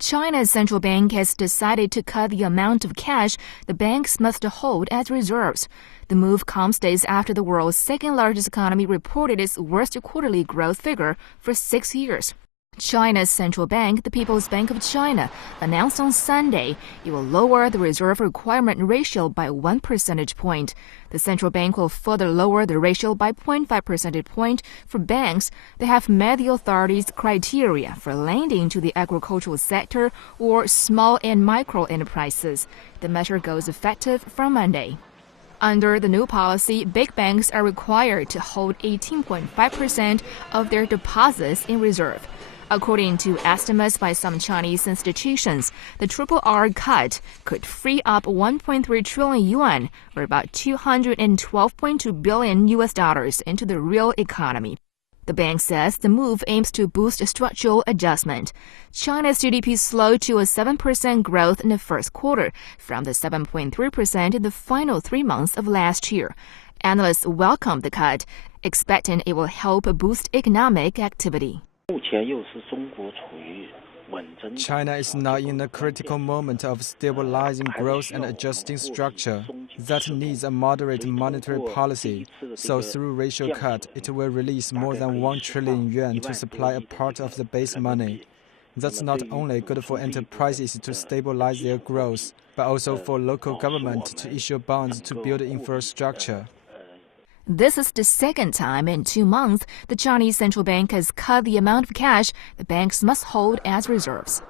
China's central bank has decided to cut the amount of cash the banks must hold as reserves. The move comes days after the world's second-largest economy reported its worst quarterly growth figure for 6 years. China's central bank, the People's Bank of China, announced on Sunday it will lower the reserve requirement ratio by 1 percentage point. The central bank will further lower the ratio by 0.5 percentage point for banks that have met the authorities' criteria for lending to the agricultural sector or small and micro enterprises. The measure goes effective from Monday. Under the new policy, big banks are required to hold 18.5% of their deposits in reserve. According to estimates by some Chinese institutions, the RRR cut could free up 1.3 trillion yuan, or about $212.2 billion into the real economy. The bank says the move aims to boost structural adjustment. China's GDP slowed to a 7% growth in the first quarter, from the 7.3% in the final 3 months of last year. Analysts welcome the cut, expecting it will help boost economic activity. China is now in a critical moment of stabilizing growth and adjusting structure that needs a moderate monetary policy. So through ratio cut, it will release more than 1 trillion yuan to supply a part of the base money. That's not only good for enterprises to stabilize their growth, but also for local government to issue bonds to build infrastructure. This is the second time in 2 months the Chinese central bank has cut the amount of cash the banks must hold as reserves.